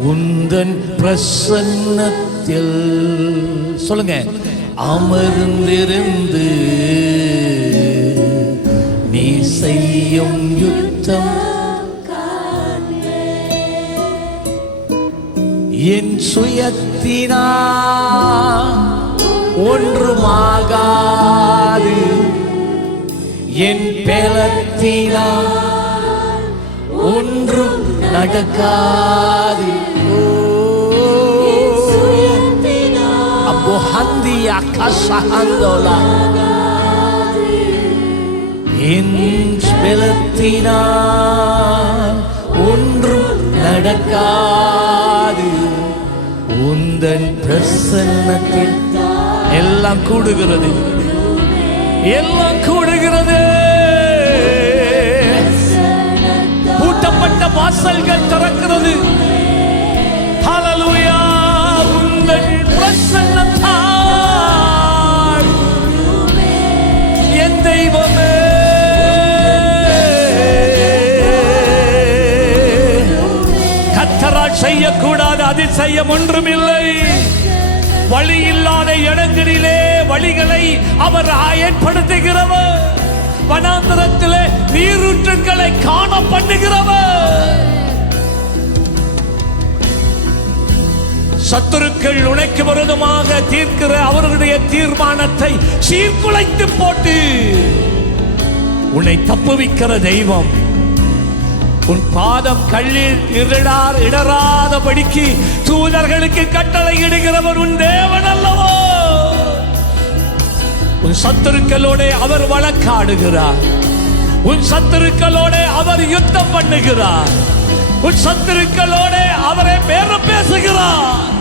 உந்தன் பிரசன்னத்தில். சொல்லுங்க. அமர்ந்திருந்து நீ செய்யும் யுத்தம் என் சுயத்தினா ஒன்றுமாகாது. என் பெலத்தினா நடக்காது ஓ, அப்போ ஹந்தி அக்கசஹந்தோலா என் பெலத்தினால் ஒன்றும் நடக்காது உந்தன் பிரசன்னத்தில் எல்லாம் கூடுகிறது எல்லாம் கூடுகிறது வாசல்கள் திறக்கிறது. ஹalleluya உங்கள் பிரசன்னத்தால் என் தெய்வமே. கத்தரால் செய்யக்கூடாத அதிசயம் ஒன்றுமில்லை. வழி இல்லாத இடங்களிலே வழிகளை அவர் ஏற்படுத்துகிறவர். வனாந்திரத்திலே நீரூற்றுக்களை காண பண்ணுகிறவர். சத்துருக்கள் உனக்கு விரோதமாக தீர்க்கிற அவர்களுடைய தீர்மானத்தை சீர்குலைத்து போட்டு உன்னை தப்புவிக்கிற தெய்வம் உன் பாதம் கல்லில் இருடார் இடராதபடிக்கு தூதர்களுக்கு கட்டளை இடுகிறவர் உன் தேவன் அல்லவோ? உன் சத்துருக்களோட அவர் வழக்காடுகிறார். உன் சத்துருக்களோட அவர் யுத்தம் பண்ணுகிறார். உன் சத்துருக்களோட அவரை பேர பேசுகிறார்.